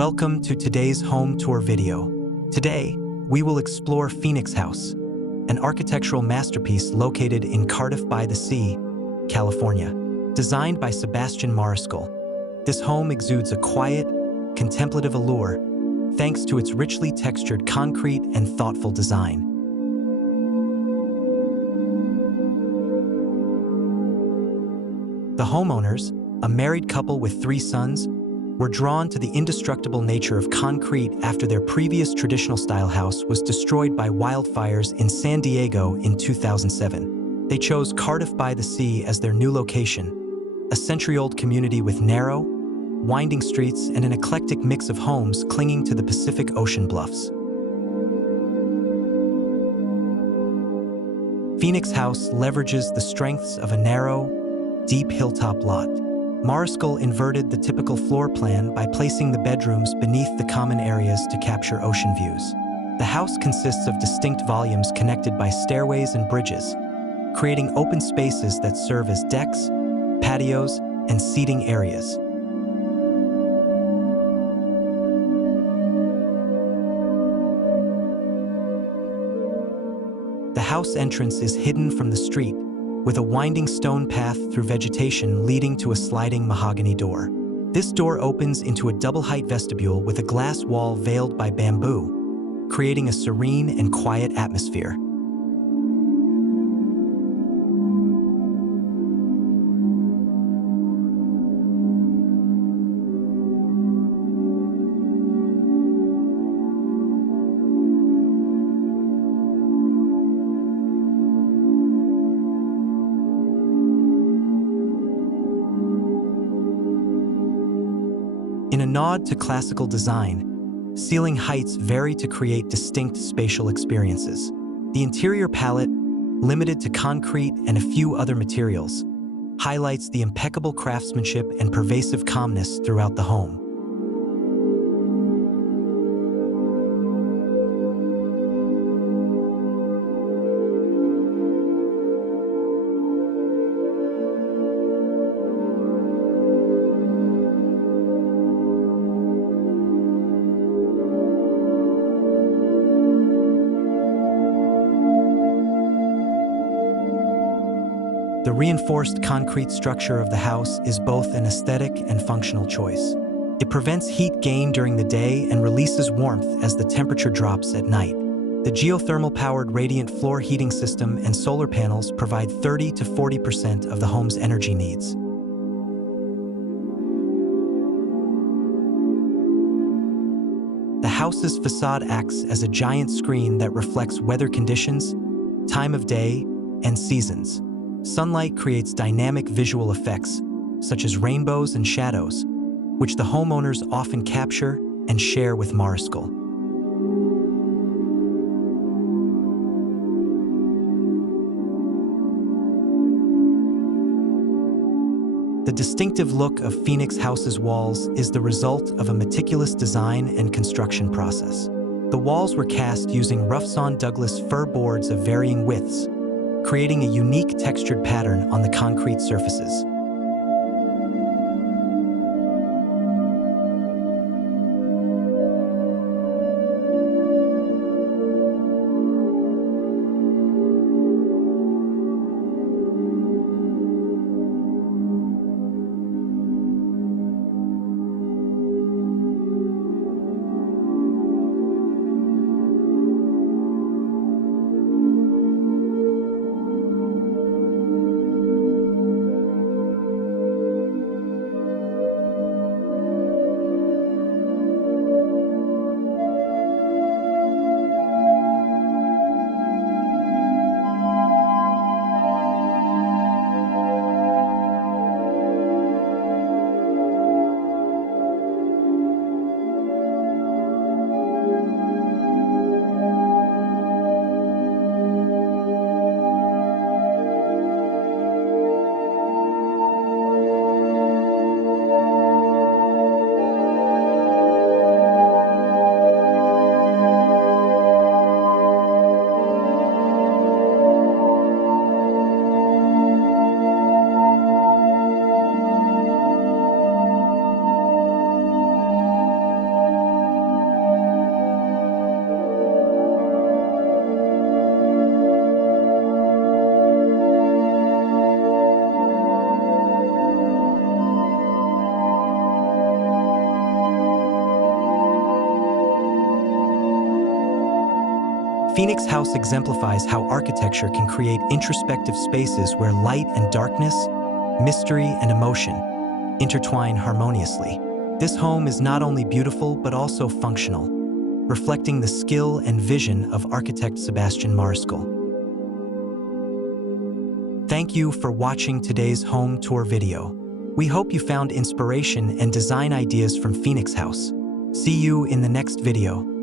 Welcome to today's home tour video. Today, we will explore Phoenix House, an architectural masterpiece located in Cardiff-by-the-Sea, California. Designed by Sebastian Mariscal, this home exudes a quiet, contemplative allure thanks to its richly textured concrete and thoughtful design. The homeowners, a married couple with 3 sons, were drawn to the indestructible nature of concrete after their previous traditional-style house was destroyed by wildfires in San Diego in 2007. They chose Cardiff-by-the-Sea as their new location, a century-old community with narrow, winding streets and an eclectic mix of homes clinging to the Pacific Ocean bluffs. Phoenix House leverages the strengths of a narrow, deep hilltop lot. Mariscal inverted the typical floor plan by placing the bedrooms beneath the common areas to capture ocean views. The house consists of distinct volumes connected by stairways and bridges, creating open spaces that serve as decks, patios, and seating areas. The house entrance is hidden from the street, with a winding stone path through vegetation leading to a sliding mahogany door. This door opens into a double-height vestibule with a glass wall veiled by bamboo, creating a serene and quiet atmosphere. In a nod to classical design, ceiling heights vary to create distinct spatial experiences. The interior palette, limited to concrete and a few other materials, highlights the impeccable craftsmanship and pervasive calmness throughout the home. The reinforced concrete structure of the house is both an aesthetic and functional choice. It prevents heat gain during the day and releases warmth as the temperature drops at night. The geothermal-powered radiant floor heating system and solar panels provide 30 to 40% of the home's energy needs. The house's facade acts as a giant screen that reflects weather conditions, time of day, and seasons. Sunlight creates dynamic visual effects, such as rainbows and shadows, which the homeowners often capture and share with Mariscal. The distinctive look of Phoenix House's walls is the result of a meticulous design and construction process. The walls were cast using rough-sawn Douglas fir boards of varying widths, creating a unique textured pattern on the concrete surfaces. Phoenix House exemplifies how architecture can create introspective spaces where light and darkness, mystery and emotion intertwine harmoniously. This home is not only beautiful but also functional, reflecting the skill and vision of architect Sebastian Mariscal. Thank you for watching today's home tour video. We hope you found inspiration and design ideas from Phoenix House. See you in the next video.